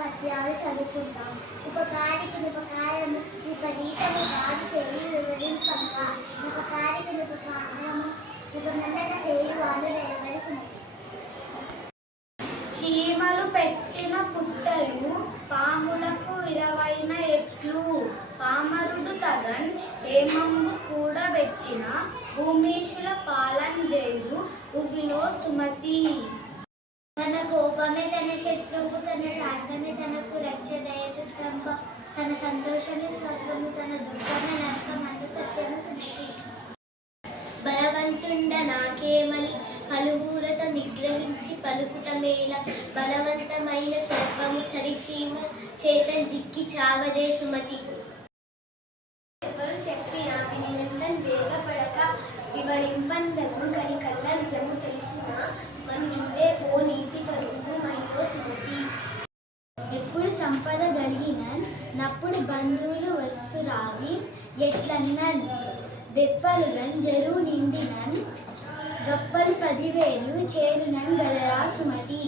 పద్యాలు చదువుకుంటాం. ఉపకారికి ఉపకారము విపరీతము కాదు చేయి వివరింపంగా ఉపకారికి ఉపకారము విపన్నట చేయి వాళ్ళు రేవరి సుమతి. చీమలు పెట్టిన పుట్టలు పాములకు 20 ఎట్లు పామరుడు తగన్ హేమంబు కూడబెట్టిన భూమీషుల పాలంజేరు ఉవిలో సుమతి. తన కోపమే తన శత్రువు, తన శాంతమే తనకు రక్ష, దయ చుట్టంబ తన సంతోషమే స్వర్గము, తన దుఃఖమే నరకమందు తత్యము సుమతి. బలవంతుండ నాకేమని పలువురతో నిగ్రహించి పలుకుట మేల, బలవంతమైన సర్వము చరిచీమ చేత జిక్కి చావదే సుమతి. ఎవరు చెప్పినా వినినందన్ వేగపడక వివరింపందగు కనికల్ల నిజము తెలిసిన మనుజుడే ఓ నీతి పరుగు మైలో సుమతి. ఎప్పుడు సంపద కలిగినన్ నప్పుడు బంధువులు వస్తురావి ఎట్లన్నన్ దెప్పలుగన్ జరువు నిండినన్ గప్పలు 10,000 చేరునన్ గదరా సుమతి.